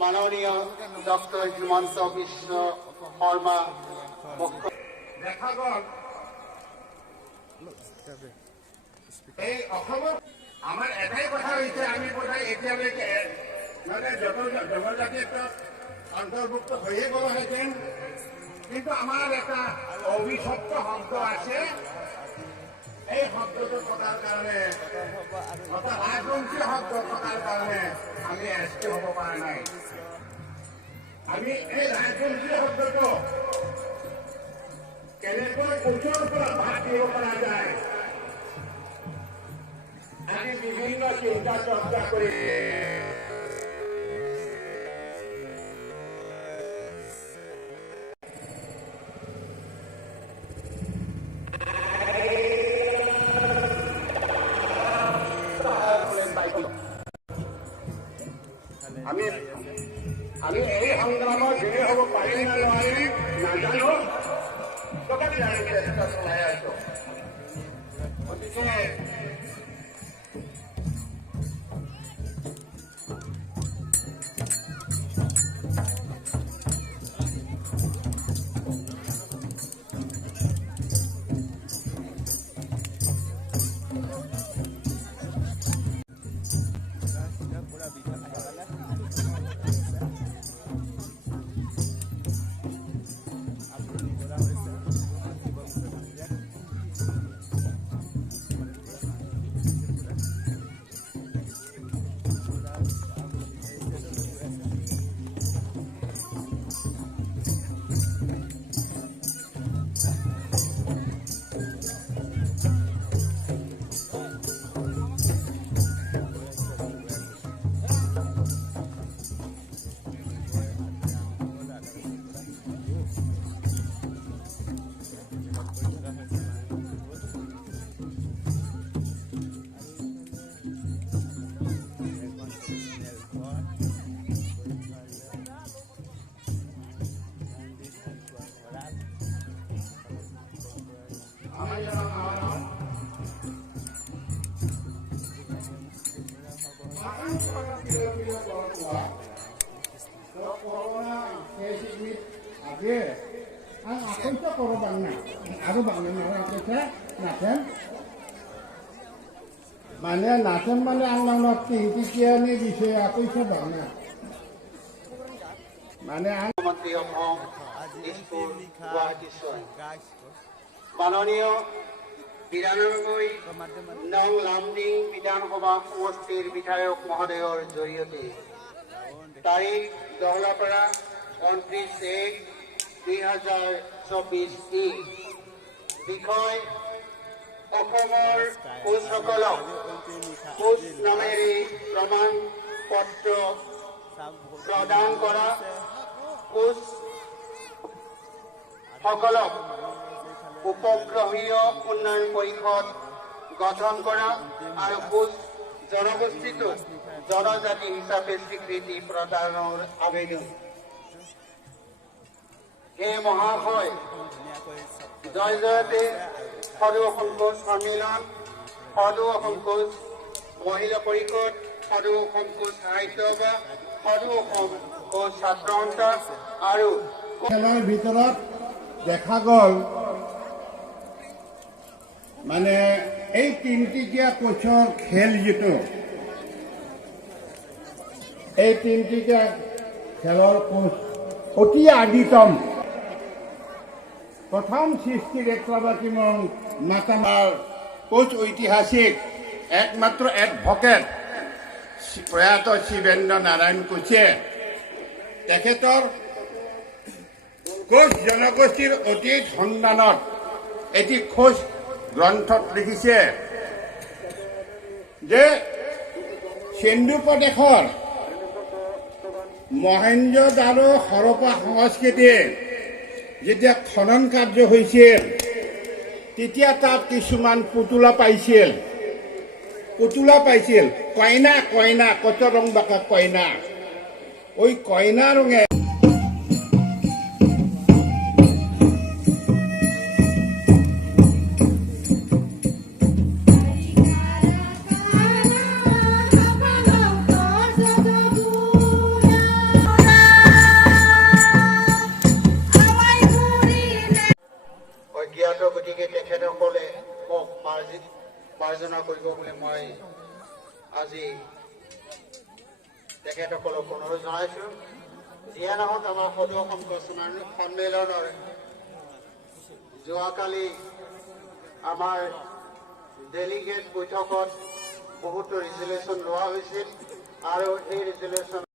মাননীয় ডক্টৰ হিমন্ত বিশ্ব শৰ্মা দেখা গ'ল এই অসমত আমাৰ এটাই কথা হৈছে, আমি বোধহয় এতিয়ালৈকে মানে জনজাতিত অন্তৰ্ভুক্ত হৈয়ে গ'লহেঁতেন, কিন্তু আমাৰ এটা অভিশপ্ত শব্দ আছে। এই শব্দটো থকাৰ কাৰণে, অৰ্থাৎ ৰাজবংশী শব্দ থকাৰ কাৰণে আমি এছটি হ'ব পৰা নাই। আমি এই ৰাজবংশী শব্দটো কেনেকৈ কোচৰ পৰা ভাগ দিব পৰা যায়, আমি বিভিন্ন চিন্তা চৰ্চা কৰি আমি এই সংগ্ৰামত জয়ী হ'ব পাৰিম নে নোৱাৰিম নাজানো, তথাপি আমি চেষ্টা চলাই আছো। গতিকে মানে নাচন মানে আংলাংত তিনটিকিয়ানি বিষয়ে আকৈছে বাংলা মানে মুখ্যমন্ত্ৰী অসম দিছপুৰ গুৱাহাটী ছয় মাননীয় ৯২ নং লামডিং বিধানসভা সমষ্টিৰ বিধায়ক মহোদয়ৰ জৰিয়তে তাৰিখ ১০/১/২০২৪ বিষয় অসমৰ কোচসকলক কোচ নামেৰে প্ৰমাণ পত্ৰ প্ৰদান কৰা, কোচ সকলক উপগ্ৰহীয় উন্নয়ন পৰিষদ গঠন কৰা আৰু কোচ জনগোষ্ঠীটোক জনজাতি হিচাপে স্বীকৃতি প্ৰদানৰ আবেদন। হে মহাশয়, জয়তে সদৌ অসম কোচ সন্মিলন, সদৌ অসম কোচ মহিলা পৰিষদ, সদৌ অসম কোচ সাহিত্য সভা, সদৌ অসম কোচ ছাত্ৰ সন্থা আৰু খেলৰ ভিতৰত দেখা গ'ল মানে এই তিনিটিকীয়া কোচৰ খেল যিটো, এই তিনিটিকীয়া খেলৰ কোচ অতি আদিতম প্ৰথম সৃষ্টিৰ এক্লাবাকিমং মাতামাৰ কোচ ঐতিহাসিক একমাত্ৰ এডভকেট প্ৰয়াত শিৱেন্দ্ৰ নাৰায়ণ কোচে তেখেতৰ কোচ জনগোষ্ঠীৰ অতীত সন্ধানত এটি খোজ গ্ৰন্থত লিখিছে যে সিন্ধু প্ৰদেশৰ মহেঞ্জোদাৰো হৰপ্পা সংস্কৃতিৰ যেতিয়া খনন কাৰ্য হৈছিল তেতিয়া তাত কিছুমান পুতলা পাইছিল, কইনা কইনা কত ৰং বাকা কইনা, ওই কইনা ৰঙে গতিকে তেখেতসকলে মোক মাৰ্জনা কৰিব বুলি মই আজি তেখেতসকলক অনুৰোধ জনাইছোঁ। যিয়ে নহওক আমাৰ সদৌ অসম কোচ সন্মিলনৰ যোৱাকালি আমাৰ ডেলিগেট বৈঠকত বহুতো ৰিজলিউশ্যন লোৱা হৈছিল আৰু এই ৰিজলিউশ্যন